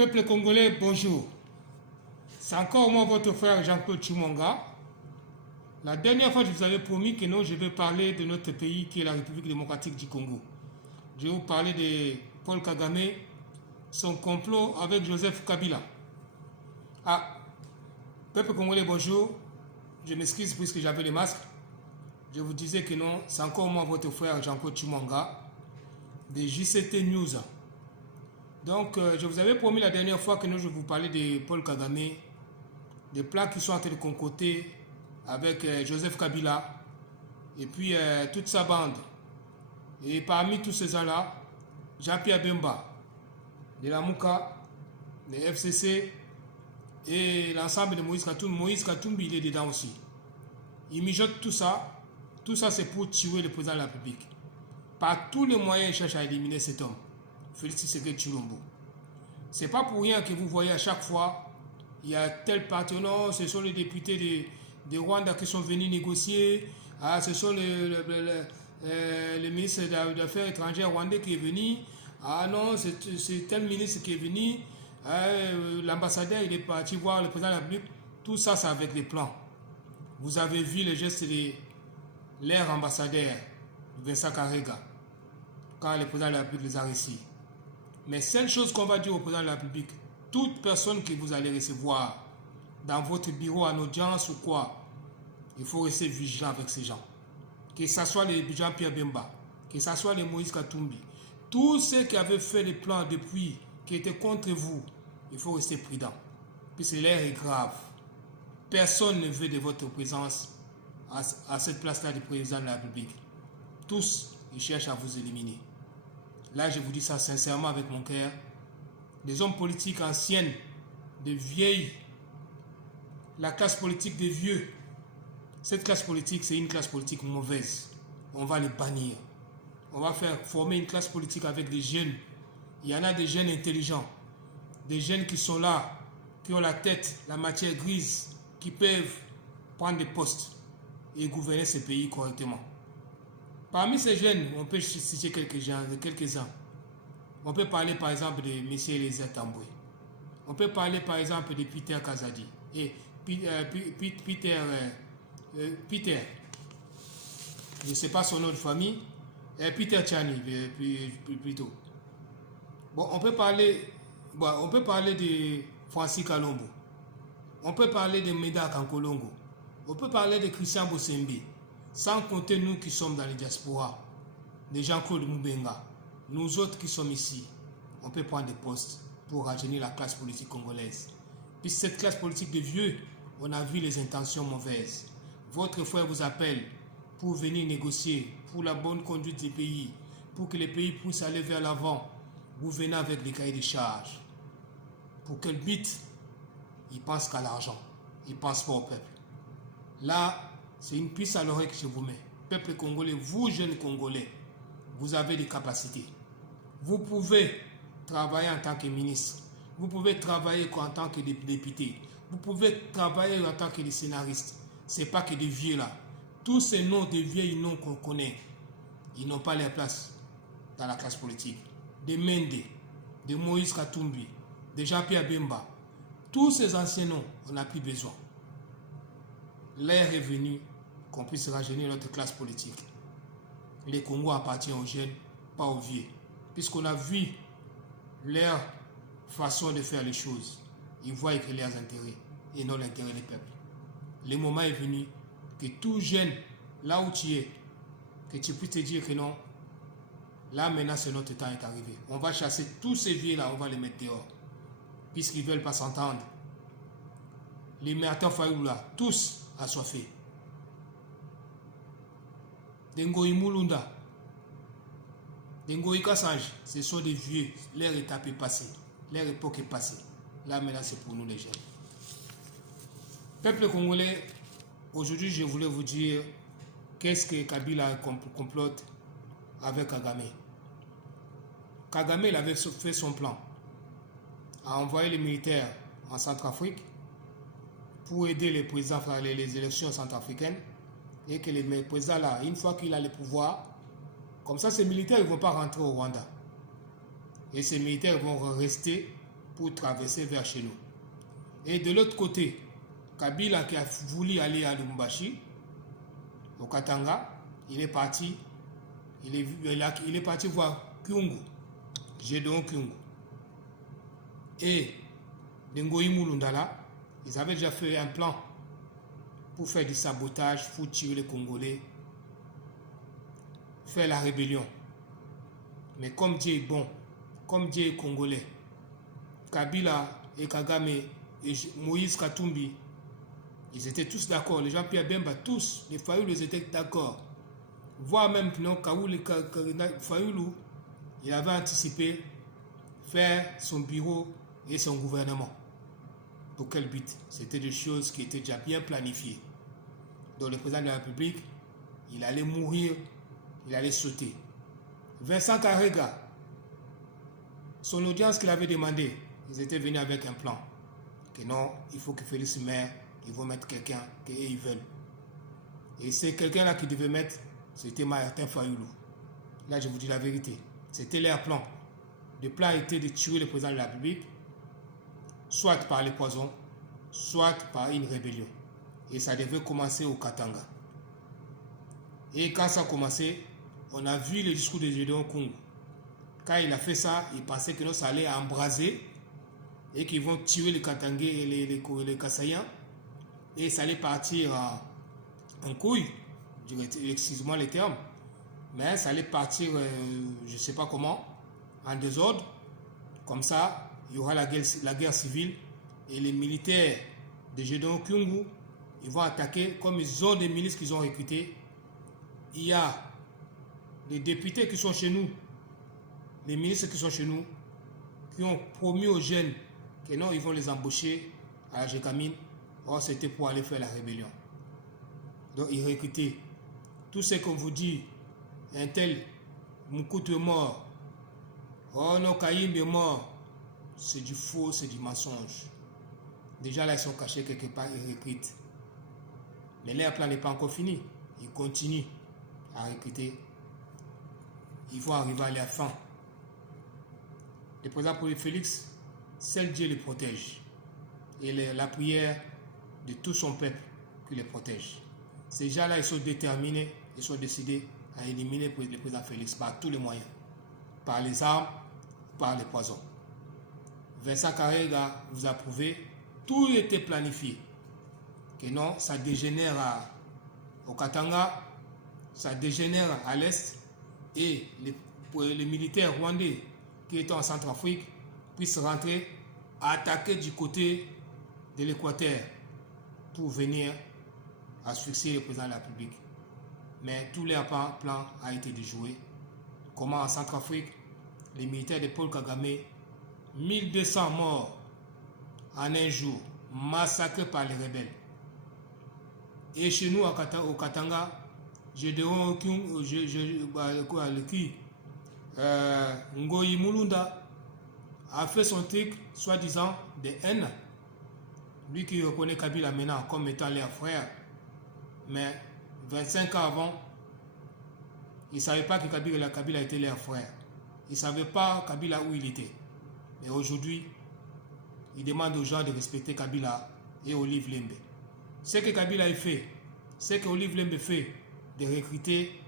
Peuple congolais, bonjour. C'est encore moi, votre frère Jean-Claude Chimonga. La dernière fois, je vous avais promis que non, je vais parler de notre pays qui est la République démocratique du Congo. Je vais vous parler de Paul Kagame, son complot avec Joseph Kabila. Ah, peuple congolais, bonjour. Je m'excuse puisque j'avais le masque. Je vous disais que non, c'est encore moi, votre frère Jean-Claude Chimonga, de JCT News. Donc, je vous avais promis la dernière fois que nous, je vous parlais de Paul Kagame, des plans qui sont en train de concocter avec Joseph Kabila et puis toute sa bande. Et parmi tous ces gens-là, Jean-Pierre Bemba, de la Mouka, de FCC et l'ensemble de Moïse Katumbi. Moïse Katumbi, il est dedans aussi. Il mijote tout ça. Tout ça, c'est pour tuer le président de la République. Par tous les moyens, il cherche à éliminer cet homme. Félix Tshisekedi Tshilombo. C'est pas pour rien que vous voyez à chaque fois, il y a tel parti, non, ce sont les députés de Rwanda qui sont venus négocier, ah, ce sont le ministre des Affaires étrangères rwandais qui est venu, ah non, c'est tel ministre qui est venu, ah, l'ambassadeur il est parti voir le président de la République, tout ça c'est avec des plans. Vous avez vu les gestes de l'air ambassadeur, Vincent Karega, quand le président de la République les a reçus. Mais seule chose qu'on va dire au président de la République, toute personne que vous allez recevoir dans votre bureau en audience ou quoi, il faut rester vigilant avec ces gens. Que ce soit les Jean-Pierre Bemba, que ce soit les Moïse Katumbi, tous ceux qui avaient fait les plans depuis, qui étaient contre vous, il faut rester prudent. Puisque l'air est grave. Personne ne veut de votre présence à cette place-là du président de la République. Tous, ils cherchent à vous éliminer. Là, je vous dis ça sincèrement avec mon cœur. Des hommes politiques anciennes, des vieilles, la classe politique des vieux. Cette classe politique, c'est une classe politique mauvaise. On va les bannir. On va faire former une classe politique avec des jeunes. Il y en a des jeunes intelligents. Des jeunes qui sont là, qui ont la tête, la matière grise, qui peuvent prendre des postes et gouverner ce pays correctement. Parmi ces jeunes, on peut citer quelques-uns. On peut parler par exemple de M. Eliezer Tamboué. On peut parler par exemple de Peter Kazadi. Et Peter, je ne sais pas son nom de famille, Peter Tchani plutôt. Bon, on peut parler de Francis Kalombo. On peut parler de Meda Kankolongo. On peut parler de Christian Bosembe. Sans compter nous qui sommes dans les diasporas, de Jean-Claude Moubenga, nous autres qui sommes ici, on peut prendre des postes pour rajeunir la classe politique congolaise. Puis cette classe politique de vieux, on a vu les intentions mauvaises. Votre frère vous appelle pour venir négocier pour la bonne conduite des pays, pour que les pays puissent aller vers l'avant. Vous venez avec des cahiers de charges. Pour quel but? Ils pensent qu'à l'argent. Ils ne pensent pas au peuple. Là, c'est une puce à l'oreille que je vous mets. Peuple congolais, vous jeunes congolais, vous avez des capacités. Vous pouvez travailler en tant que ministre. Vous pouvez travailler en tant que député. Vous pouvez travailler en tant que scénariste. Ce n'est pas que des vieux là. Tous ces noms de vieilles noms qu'on connaît, ils n'ont pas leur place dans la classe politique. De Mende, de Moïse Katumbi, de Jean-Pierre Bemba. Tous ces anciens noms, on n'a plus besoin. L'heure est venue qu'on puisse rajeunir notre classe politique. Les Congo appartient aux jeunes, pas aux vieux. Puisqu'on a vu leur façon de faire les choses, ils voient que leurs intérêts et non l'intérêt des peuples. Le moment est venu que tout jeune, là où tu es, que tu puisses te dire que non, là maintenant c'est notre temps est arrivé. On va chasser tous ces vieux-là, on va les mettre dehors. Puisqu'ils ne veulent pas s'entendre. Les Mertin Fayoula, tous assoiffés. Dengoï Moulunda, Dengoï Kassange, ce sont des vieux. Leur étape est passée. Leur époque est passée. Là, maintenant, c'est pour nous les jeunes. Peuple congolais, aujourd'hui, je voulais vous dire qu'est-ce que Kabila complote avec Kagame. Kagame, il avait fait son plan. A envoyé les militaires en Centrafrique pour aider les présidents à les élections centrafricaines. Et que les présidents là, une fois qu'il a le pouvoir, comme ça ces militaires ne vont pas rentrer au Rwanda. Et ces militaires vont rester pour traverser vers chez nous. Et de l'autre côté, Kabila qui a voulu aller à Lubumbashi, au Katanga, il est parti voir Kyungu, Gédéon Kyungu. Et Ngoï Mulundala, ils avaient déjà fait un plan pour faire du sabotage, pour tuer les Congolais, faire la rébellion. Mais comme Dieu est bon, comme Dieu est congolais, Kabila et Kagame et Moïse Katumbi, ils étaient tous d'accord. Les Jean-Pierre Bemba, tous, les Fayoulou, ils étaient d'accord. Voire même Fayoulou, il avait anticipé faire son bureau et son gouvernement. Pour quel but? C'était des choses qui étaient déjà bien planifiées. Donc le président de la République, il allait mourir, il allait sauter. Vincent Karega, son audience qu'il avait demandé, ils étaient venus avec un plan. Que non, il faut que Félix Maire, ils vont mettre quelqu'un qu'ils veulent. Et c'est quelqu'un-là qui devait mettre, c'était Martin Fayoulou. Là, je vous dis la vérité. C'était leur plan. Le plan était de tuer le président de la République, soit par les poisons, soit par une rébellion. Et ça devait commencer au Katanga. Et quand ça a commencé, on a vu le discours de Gédéon Kyungu. Quand il a fait ça, il pensait que ça allait embraser et qu'ils vont tuer les Katangais et les Kassaïens. Et ça allait partir en couille, excusez-moi les termes, mais ça allait partir, je ne sais pas comment, en désordre. Comme ça, il y aura la guerre civile et les militaires de Gédéon Kyungu, ils vont attaquer, comme ils ont des milices qu'ils ont recrutées. Il y a les députés qui sont chez nous, les ministres qui sont chez nous, qui ont promis aux jeunes que non, ils vont les embaucher à la Gécamine. Or, c'était pour aller faire la rébellion. Donc, ils recrutaient. Tout ce qu'on vous dit, un tel Moukoutou est mort, oh non, Kaïm est mort, c'est du faux, c'est du mensonge. Déjà là, ils sont cachés quelque part, ils recrutent. Mais leur plan n'est pas encore fini. Ils continuent à recruter. Ils vont arriver à la fin. Le président Félix, seul Dieu le protège. Et la prière de tout son peuple qui le protège. Ces gens-là, ils sont déterminés, ils sont décidés à éliminer le président Félix par tous les moyens. Par les armes, par les poisons. Vincent Karega vous a prouvé, tout était planifié. Que non, ça dégénère au Katanga, ça dégénère à l'est, et les militaires rwandais qui étaient en Centrafrique puissent rentrer, attaquer du côté de l'Équateur pour venir asphyxier le président de la République. Mais tout leur plan a été déjoué. Comment en Centrafrique, les militaires de Paul Kagame, 1200 morts en un jour, massacrés par les rebelles. Et chez nous, au Katanga, Gédéon Ngoï Mulunda a fait son truc, soi-disant, de haine. Lui qui reconnaît Kabila maintenant comme étant leur frère. Mais 25 ans avant, il ne savait pas que Kabila était leur frère. Il ne savait pas Kabila où il était. Mais aujourd'hui, il demande aux gens de respecter Kabila et Olive Lembe. Ce que Kabila a fait, ce que Olive Lembe fait, de recruter,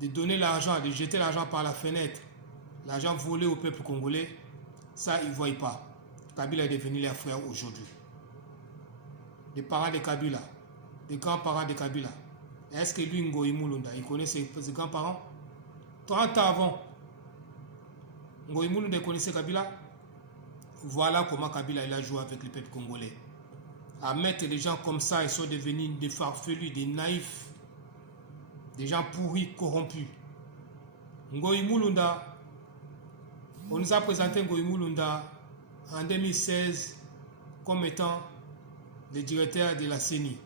de donner l'argent, de jeter l'argent par la fenêtre, l'argent volé au peuple congolais, ça, ils ne voient pas. Kabila est devenu leur frère aujourd'hui. Les parents de Kabila, les grands-parents de Kabila, est-ce que lui, Ngoï Mulunda, il connaît ses grands-parents? 30 ans avant, Ngoï Mulunda connaissait Kabila. Voilà comment Kabila il a joué avec le peuple congolais. À mettre les gens comme ça, ils sont devenus des farfelus, des naïfs, des gens pourris, corrompus. Ngoï Mulunda, on nous a présenté Ngoï Mulunda en 2016 comme étant le directeur de la CENI,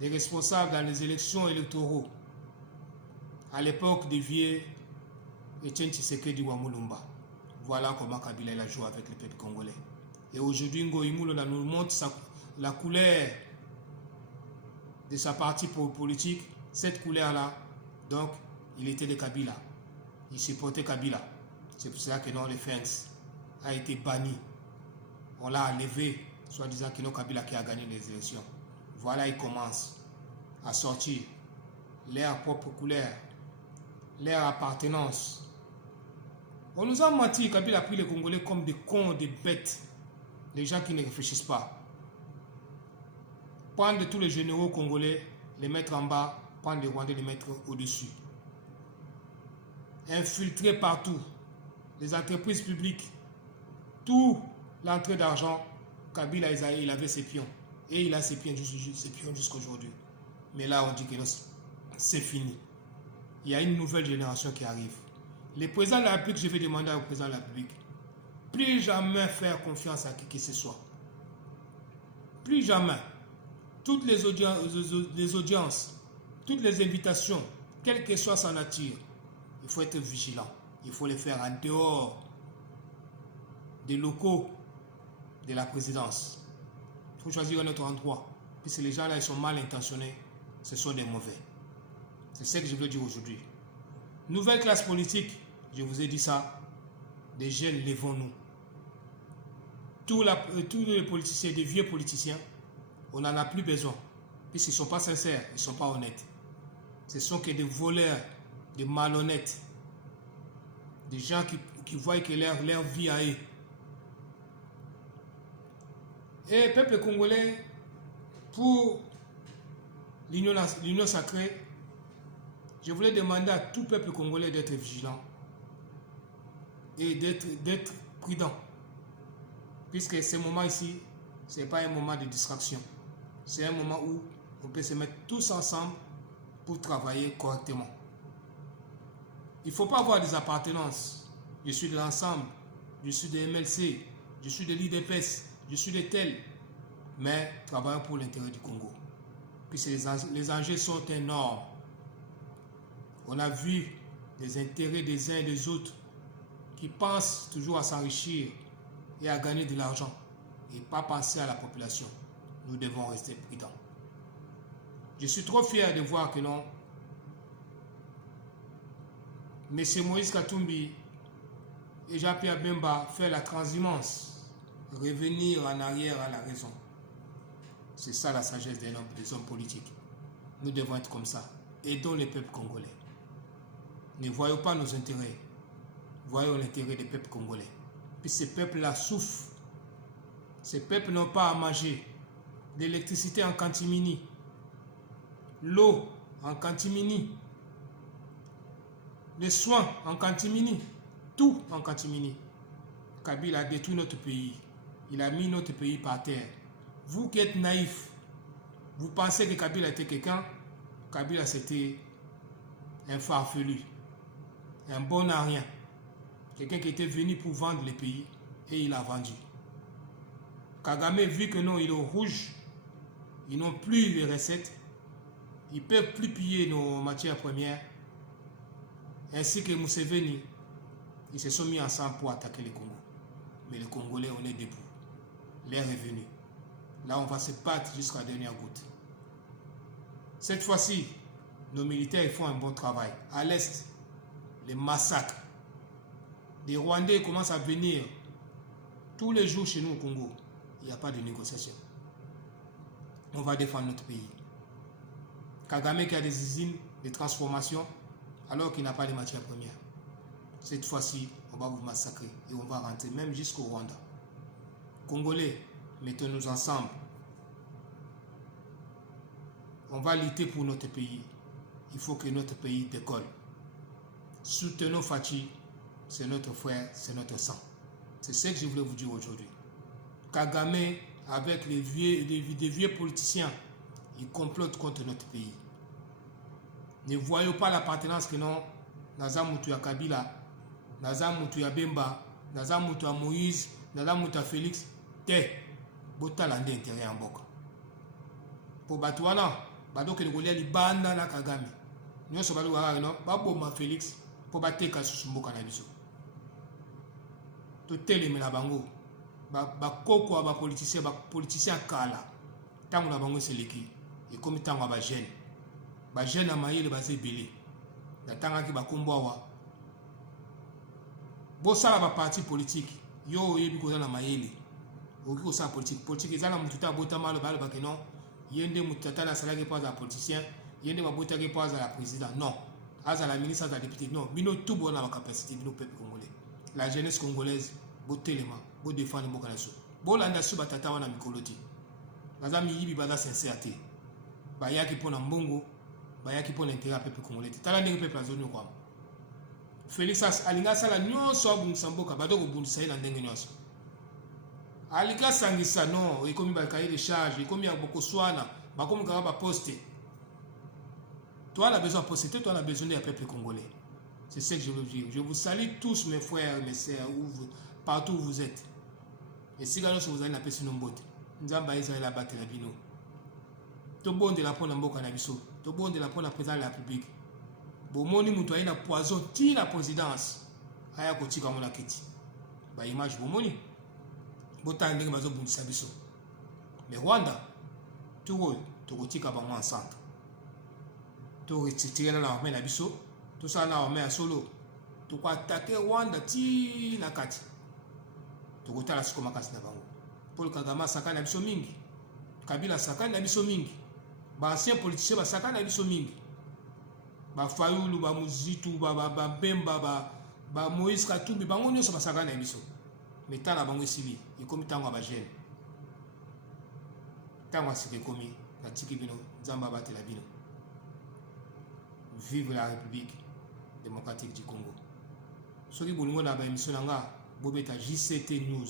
des responsables dans les élections électoraux, à l'époque de vieux Etienne Tshisekedi Wamulumba. Voilà comment Kabila a joué avec le peuple congolais. Et aujourd'hui, Ngoï Mulunda nous montre la couleur de sa partie politique, cette couleur-là. Donc, il était de Kabila. Il supportait Kabila. C'est pour ça que non, les fans a été banni. On l'a enlevé, soi-disant que Kabila qui a gagné les élections. Voilà, il commence à sortir leur propre couleur, leur appartenance. On nous a menti, Kabila a pris les Congolais comme des cons, des bêtes, des gens qui ne réfléchissent pas. Prendre tous les généraux congolais, les mettre en bas, prendre les Rwandais, les mettre au-dessus. Infiltrer partout, les entreprises publiques, tout l'entrée d'argent, Kabila il avait ses pions. Et il a ses pions jusqu'à aujourd'hui. Mais là, on dit que c'est fini. Il y a une nouvelle génération qui arrive. Le président de la République, je vais demander au président de la République, plus jamais faire confiance à qui que ce soit. Plus jamais. Toutes les audiences, toutes les invitations, quelle que soit sa nature, il faut être vigilant. Il faut les faire en dehors des locaux de la présidence. Il faut choisir un autre endroit. Puisque les gens là, ils sont mal intentionnés, ce sont des mauvais. C'est ce que je veux dire aujourd'hui. Nouvelle classe politique, je vous ai dit ça, des jeunes, levons-nous. Tous les politiciens, des vieux politiciens, on n'en a plus besoin. Puisqu'ils ne sont pas sincères, ils ne sont pas honnêtes. Ce sont que des voleurs, des malhonnêtes, des gens qui voient que leur vie a eux. Et peuple congolais, pour l'union sacrée, je voulais demander à tout peuple congolais d'être vigilant et d'être prudent. Puisque ce moment ici, ce n'est pas un moment de distraction. C'est un moment où on peut se mettre tous ensemble pour travailler correctement. Il ne faut pas avoir des appartenances. Je suis de l'ensemble, je suis de MLC, je suis de l'IDPS, je suis de tel. Mais travaillons pour l'intérêt du Congo. Puisque les enjeux sont énormes. On a vu les intérêts des uns et des autres qui pensent toujours à s'enrichir et à gagner de l'argent et pas penser à la population. Nous devons rester prudents. Je suis trop fier de voir que non, M. Moïse Katumbi et Jean-Pierre Bemba font la transhumance, revenir en arrière à la raison. C'est ça la sagesse des hommes politiques. Nous devons être comme ça. Aidons les peuples congolais. Ne voyons pas nos intérêts. Voyons l'intérêt des peuples congolais. Puis ces peuples-là souffrent. Ces peuples n'ont pas à manger. L'électricité en catimini. L'eau en catimini. Les soins en catimini. Tout en catimini. Kabila a détruit notre pays. Il a mis notre pays par terre. Vous qui êtes naïfs, vous pensez que Kabila était quelqu'un. Kabila c'était un farfelu. Un bon à rien. Quelqu'un qui était venu pour vendre les pays et il a vendu. Kagame, vu que non, il est au rouge, ils n'ont plus les recettes, ils ne peuvent plus piller nos matières premières, ainsi que Museveni, ils se sont mis ensemble pour attaquer le Congo. Mais les Congolais, on est debout. L'air est venu. Là, on va se battre jusqu'à la dernière goutte. Cette fois-ci, nos militaires ils font un bon travail. À l'est, les massacres. Les Rwandais commencent à venir tous les jours chez nous au Congo. Il n'y a pas de négociation. On va défendre notre pays. Kagame qui a des usines de transformation alors qu'il n'a pas les matières premières. Cette fois-ci, on va vous massacrer et on va rentrer même jusqu'au Rwanda. Congolais, mettons-nous ensemble. On va lutter pour notre pays. Il faut que notre pays décolle. Soutenons Fachi. C'est notre frère, c'est notre sang. C'est ce que je voulais vous dire aujourd'hui. Kagame, avec des vieux politiciens, ils complotent contre notre pays. Ne voyons pas l'appartenance que non, Naza Moutou à Kabila, Naza Moutou à Bemba, Naza Moutou à Moïse, Naza Moutou à Félix. Te, botalande intérêt en boka. Pour Batouana, Bado que le Goliath li banda na Kagame. Nous sommes allés non, Babo ma Félix, pour battre Kasusumboka na biso. Totele me la bango. Bakoko ba politicien kala. Tango na bango seleki. Et comme tango ba jeune. Ba jeune na mayele basé belé. Na tanga ki ba kombo wa. Bo sala ba parti politique. yo yebi ko na mayele oki ko sa politique ezala mutu ta bota malo balo ba que non yende mutu ta na sala ke pas un politicien yende mabota ke pas un président non à la ministre à la député non bino tout bon na capacité bino peuple congolais la jeunesse congolaise bo telema bo défendre mo kana so bo landa so batata wana mikoloti baza miyibi baza sincérité bayaki pona mbongo bayaki pona intérêt peuple congolais tala ndenge peuple azoni kwa Félix alinga sala nyonso abungisa mboka bato kobundisa ye na ndenge nyonso alika sangisa non ekomi bakaye de charge ekomi ya bokoswana bakomi kaka baposte. Toi, on a besoin de poster, toi, on a besoin du peuple congolais. C'est ce que je veux dire. Je vous salue tous, mes frères, mes sœurs, partout où vous êtes. Et si vous allez la paix sur nos bottes, nous allons la battre la bino. Tout bon de la prendre en boca nabiso. Tout bon de la prendre la présidence de la République. Bon, mon nom, tu as une poison, ti la présidence. Aya koti comme on a quitté. Bah, image, bon, moni. Bon, t'as un dingue, bazo, bon, sabiso. Mais Rwanda, tout le monde, tu as tika bango ensemble. To retirer la armée na biso tout ça na armée à solo to ko attaquer Rwanda ti na kati to ko tala siko makasi na bango Paul Kagame sakana biso mingi Kabila sakana biso mingi ba ancien politicien ba sakana biso mingi ba Fayulu ba Muzitu ba Bemba ba Moïse Katumbi bango nyonso ba sakana biso mais tala bango esili ekomi tango ba jeune tango asike komi na tiki bino nzamba batela bino. Vive la République démocratique du Congo. Ce qui est bon, on a émission Bobeta JCT News.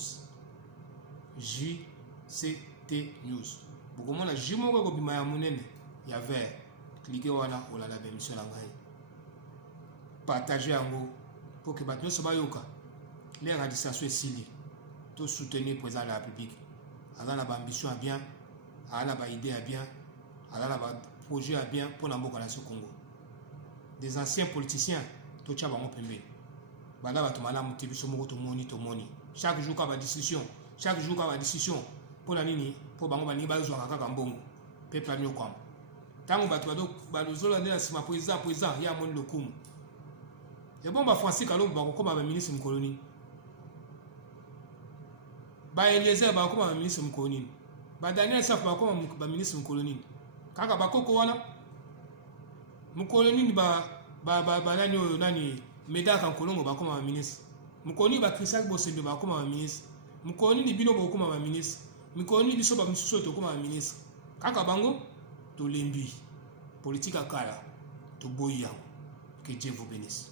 JCT News. Beaucoup de gens ont dit il y avait cliquez voilà ou la émission partagez en pour que les gens les radications sili tout soutenir le président de la République. Alors la ambition à bien, alors la idée à bien, alors la projet à bien pour la nation Congo. Des anciens politiciens, tout ça va en pembe. Bala batumala mutibiso moko to moni. Chaque jour ka ba discussion, pour la nini, pour bango bani ba zo kaka mbongo. Peuple ami okwam. Tango batu bado zola ndela sima président ya moni lokumu. Et bon ba Francis Kalombo ba ko ba ministre mkoloni. Ba Eliezer ba ko ba ministre mkoloni. Ba Daniel Saf ba ko ba ministre mkoloni. Kaka ba koko wana mukoloni nani Medaka Nkolongo bakoma ministre mukoni ba Christian Bosembe bakoma ministre mukoni ni bino bakoma ministre mukoni biso ba misuso to koma ministre kaka bango to lembi politique akala to boya que Dieu vous bénisse.